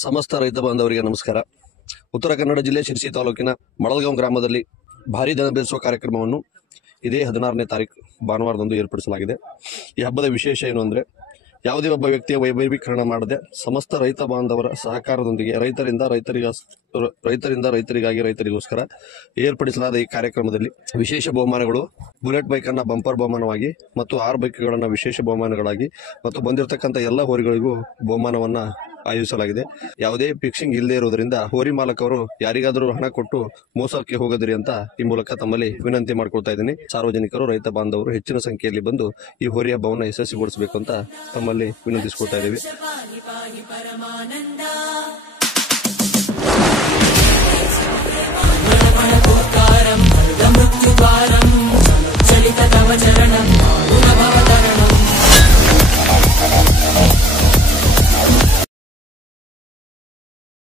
ಸಮಸ್ತ ರೈತ ಬಾಂಧವರಿಗೆ ನಮಸ್ಕಾರ. ಉತ್ತರ ಕನ್ನಡ ಜಿಲ್ಲೆ ಶಿರಸಿ ತಾಲೂಕಿನ ಮಳಲ್ಗಾಂವ್ ಗ್ರಾಮದಲ್ಲಿ ಭಾರೀ ದನ ಬೆಳೆಸುವ ಕಾರ್ಯಕ್ರಮವನ್ನು ಇದೇ 16ನೇ ತಾರೀಕು ಭಾನುವಾರದಂದು ಏರ್ಪಡಿಸಲಾಗಿದೆ. ಈ ಹಬ್ಬದ ವಿಶೇಷ ಏನು ಅಂದರೆ, ಯಾವುದೇ ಒಬ್ಬ ವ್ಯಕ್ತಿಯ ವೈಭವೀಕರಣ ಮಾಡದೆ ಸಮಸ್ತ ರೈತ ಬಾಂಧವರ ಸಹಕಾರದೊಂದಿಗೆ ರೈತರಿಗೋಸ್ಕರ ಏರ್ಪಡಿಸಲಾದ ಈ ಕಾರ್ಯಕ್ರಮದಲ್ಲಿ ವಿಶೇಷ ಬಹುಮಾನಗಳು ಬುಲೆಟ್ ಬೈಕ್ ಅನ್ನ ಬಂಪರ್ ಬಹುಮಾನವಾಗಿ ಮತ್ತು 6 ಬೈಕ್ಗಳನ್ನು ವಿಶೇಷ ಬಹುಮಾನಗಳಾಗಿ ಮತ್ತು ಬಂದಿರತಕ್ಕಂಥ ಎಲ್ಲ ಹೋರಿಗಳಿಗೂ ಬಹುಮಾನವನ್ನ ಆಯೋಜಿಸಲಾಗಿದೆ. ಯಾವುದೇ ಫಿಕ್ಸಿಂಗ್ ಇಲ್ಲದೆ ಇರುವುದರಿಂದ ಹೋರಿ ಮಾಲಕರು ಯಾರಿಗಾದರೂ ಹಣ ಕೊಟ್ಟು ಮೋಸಕ್ಕೆ ಹೋಗದಿರಿ ಅಂತ ಈ ಮೂಲಕ ತಮ್ಮಲ್ಲಿ ವಿನಂತಿ ಮಾಡ್ಕೊಳ್ತಾ ಇದ್ದೀನಿ. ಸಾರ್ವಜನಿಕರು ರೈತ ಬಾಂಧವರು ಹೆಚ್ಚಿನ ಸಂಖ್ಯೆಯಲ್ಲಿ ಬಂದು ಈ ಹೋರಿ ಹಬ್ಬವನ್ನು ಯಶಸ್ವಿಗೊಳಿಸಬೇಕು ಅಂತ ತಮ್ಮಲ್ಲಿ ವಿನಂತಿಸಿಕೊಳ್ತಾ ಇದ್ದೀವಿ. ಚಲಿತ ತವ ಚರಣಂ